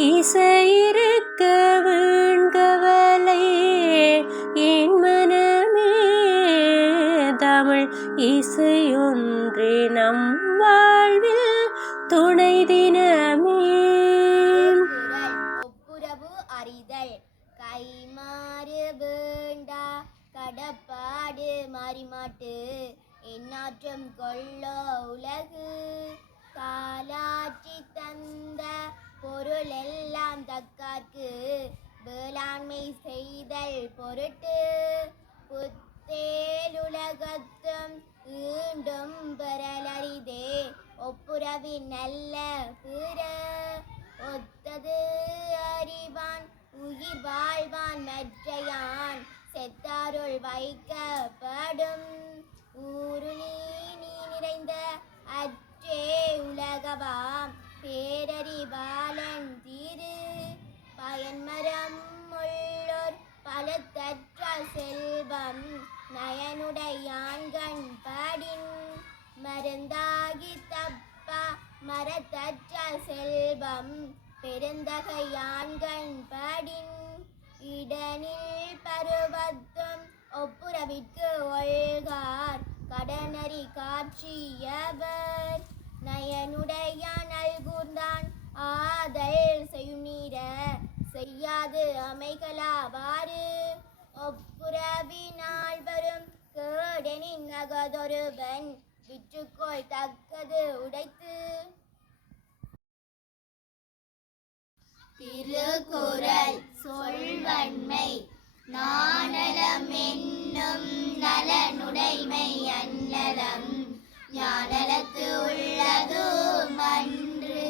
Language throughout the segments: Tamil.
இசையிருக்க வீண்கவலை என் மனமே தமிழ் இசையொன்றே நம் வாழ்வில் துணை தினமே. ஒப்புரவு அறிதல் கைமாறு வேண்டா கடப்பாடு மாறிமாட்டு எந்நாற்றம் கொள்ளோ உலகு காலாட்சி தந்த பொருள் எல்லாம் தக்கார்க்கு வேளாண்மை செய்தல் பொருட்டு புத்தேலுலகத்தும் ஈண்டும் பெறலரிதே ஒப்புரவின் நல்ல பிற ஒத்தது அறிவான் உயிர் வாழ்வான் மற்றையான் செத்தாருள் வைக்கப்படும் ஊருணி நீ நிறைந்த அற்றே உலகவாம் பேரறிவாளன் தீரு பயன்மரம் உள்ளோர் பலத்தற்ற செல்வம் நயனுடையான்கண் பாடின் மருந்தாகி தப்பா மரத்தற்ற செல்வம் பெருந்தகையான்கண் பாடின் இடனில் பருவத்தும் ஒப்புரவிற்கு ஒழ்கார் கடனறி காட்சியவர் நயனுடையான் அல்கூர்ந்தான் ஆதல் செய்யும் நீர செய்யாது அமைகளாவாறு ஒப்புரவினால் வரும் கேடனின் அகதொருவன் விற்றுக்கோள் தக்கது உடைத்து. திருக்குறள் சொல்வன்மை நாணலம் என்னும் நலனுடைமை அந்நலம் ஞானலத்து உள்ளதும் அன்று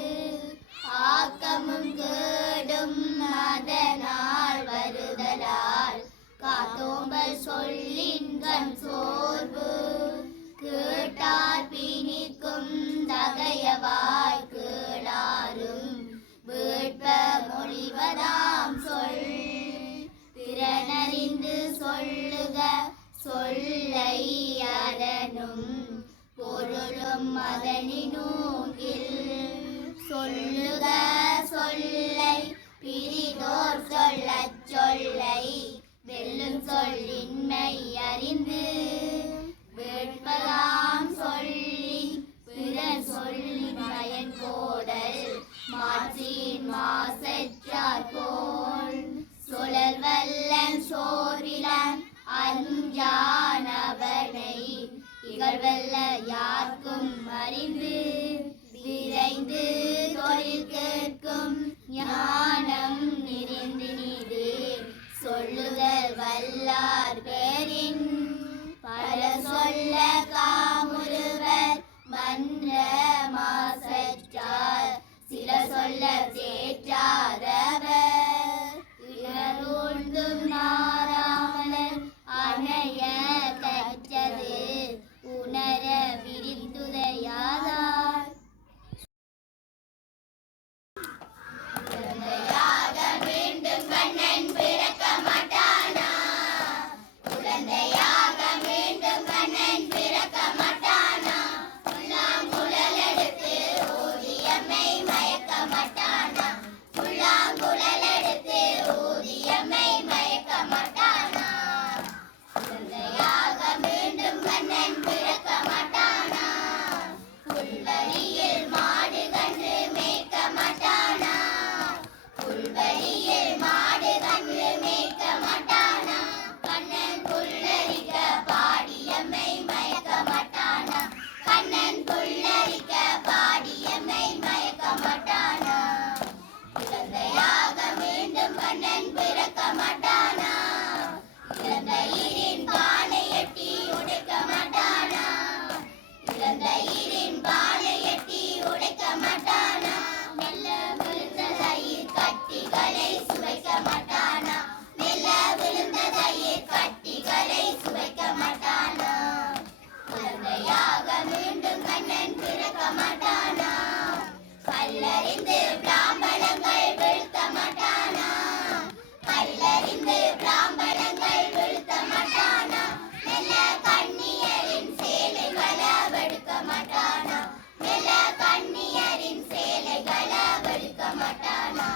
ஆக்கமும் கேடும் அதனால் வருதலால் காத்தோம்பல் சொல்லின்கண் சோர்வு கேட்டார் பிணிக்கும் தகையவாய் கேளாரும் வேட்ப மொழிவதாம் சொல் திறனறிந்து சொல்லுக சொல்லை அரணும் பொருளும் அதனினூங்கில் சொல்லுக சொல்லை பிரிதோர் சொல்லச் சொல்லை வெல்லும் சொல்லின்மை அறிந்து வேட்பதாம் சொல்லி பிற சொல்லி பயன் போடல் மாற்றின் மாசற்றார் போல் சொலல் வல்லன் சோரிலன் அஞ்சானவனை இகழ்வல்ல யார்க்கும் அறிந்து விரைந்து தொழில் கேட்கும் ஞானம் நிறைந்து நீது சொல்லுதல் வல்லார் பேரின் பல சொல்ல காமுறுவர் மன்ற மாசற்றார் சில சொல்ல தேற்றாதவர் இழந்தூழ்ந்தும் நாராமலர் அணைய கற்றது உணர விரித்துதையாதார் குழந்தையாக மீண்டும் கண்ணன் பிறக்க மாட்டானா குழந்தையாக மீண்டும் கண்ணன் பிறக்க மாட்டானா புல்லாங்குழல் எடுத்து ஊதியம்மை மயக்க மாட்டானா புல்லாங்குழல் எடுத்து ஊதியம்மை மயக்க மாட்டானா குழந்தையாக மீண்டும் கண்ணன் பிறக்க மாட்டானா புல்வெளியில் மாடு கன்று மேய்க்க மாட்டானா புல்வெளியில் மாடு கன்று மேய்க்க மாட்டானா கண்ணன் புல்லரிக்க பாடியம்மை மயக்க மாட்டானா கண்ணன் புல்லரிக்க பாடியம்மை மயக்க மாட்டானா குழந்தையாக மீண்டும் கண்ணன் பிறக்க மாட்டானா இளந்தயிரின் பாலை எட்டி உடைக்க மாட்டானா இளந்தயிரின் பாலை எட்டி உடைக்க மாட்டானா மெல்ல விழுந்த தயிர் கட்டிகளை சுவைக்க மாட்டானா மெல்ல விழுந்த தயிர் கட்டிகளை சுவைக்க மாட்டானா குழந்தையாக மீண்டும் கண்ணன் பிறக்க மாட்டானா கல்லறிந்து பிராமணங்கள் வீழ்த்த மாட்டானா கல்லறிந்து பிராமணங்கள் வீழ்த்த மாட்டானா மெல்ல கண்ணியரின் சேலைகள வெடுக்க மாட்டானா மெல்ல கண்ணியரின் சேலைகள வெடுக்க மாட்டானா.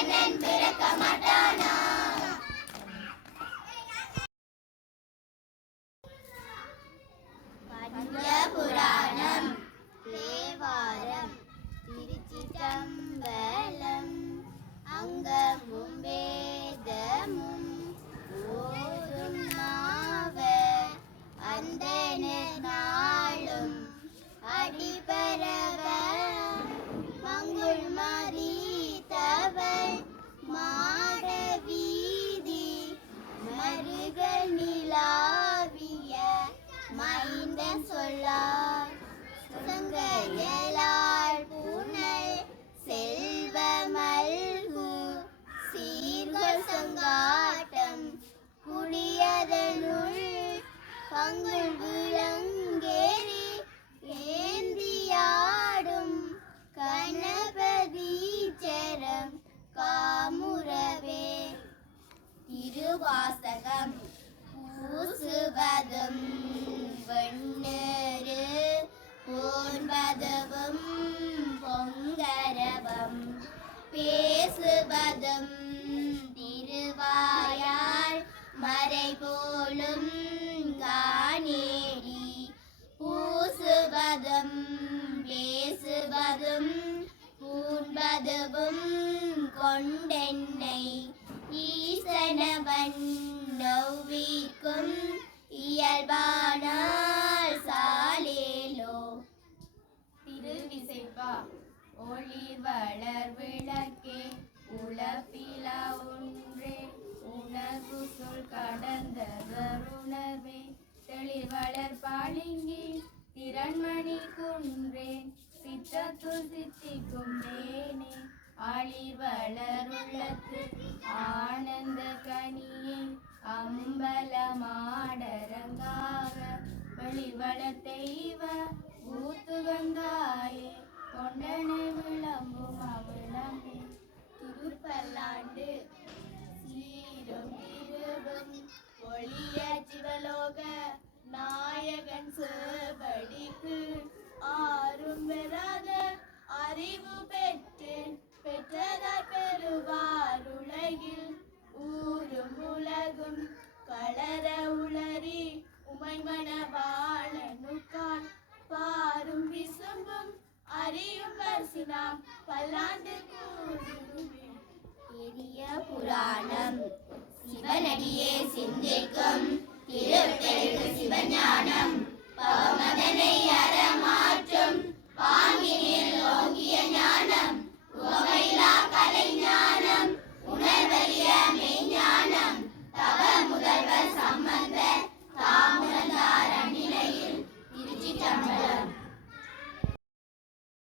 கண்ணன் பிறக்க மாட்டானா? பஞ்ச புராணம் தேவாரம் திருச்சிற்றம்பலம். அங்கமும் வேதமும் ஓதும் நாவர் அந்தணர் நாளும் அடிபரவ மங்குள் மதித்தவள் மாட வீதி மருக நிலாவிய மைந்த சொல்லார் சங்கையலாள் புனல் செல்வ மல்கு சீர்கொள் சங்காட்டம் குடியதனுள் பங்குள் விளங்கேறி ஏந்தியாடும் கணபதீச்சரம் காமுறவே. திருவாசகம் பூசுவதும் வெண்ணறு போன்பதுவும் பொங்கரவம் பேசுவதும் திருவாயால் மறை போலும் காணேரி பூசுவதும் பேசுவதும் பூண்பதுவும் கொண்டென்னை ஈசனவன் நோவிக்கும் இயல்பானால் சாலேலோ. திருவிசைப்பா. ஒளி வளர் விளக்கே உலப்பிலா ஒன்றே உணர்வு சொல் கடந்த உணர்வே தெளிர் வளர் பாலிங்கி திறன்மணி குன்றேன் சித்தத்துள் சித்திக்கும் தேனே ஆளிர் வளர் உள்ளத்து ஆனந்த கனியே அம்பலமாடரங்காக வெளிர் வளர் தெய்வ ஊத்துகந்தாயே தொண்டனை விளம்பும் அவிளம்பே. திருப்பல்லாண்டு சீரும் திருவும் ஒளிய சிவலோக நாயகன் சேவடிக்கு ஆறும் பெறாத அறிவு பெற்று பெற்றதாய் பெறுவார் உலகில் ஊரும் உலகும் களர உளறி உமைமன பாலனுக்கான் பாரும் விசும்பும் அறியும் வர்சினாம் பல்லாண்டு கூறுமே. பெரிய புராணம் சிவனடியே சிந்திக்கும் திருப்பெருக்கு சிவஞானம் பவமதனை அறமாற்றும் பாங்கினில் ஓங்கிய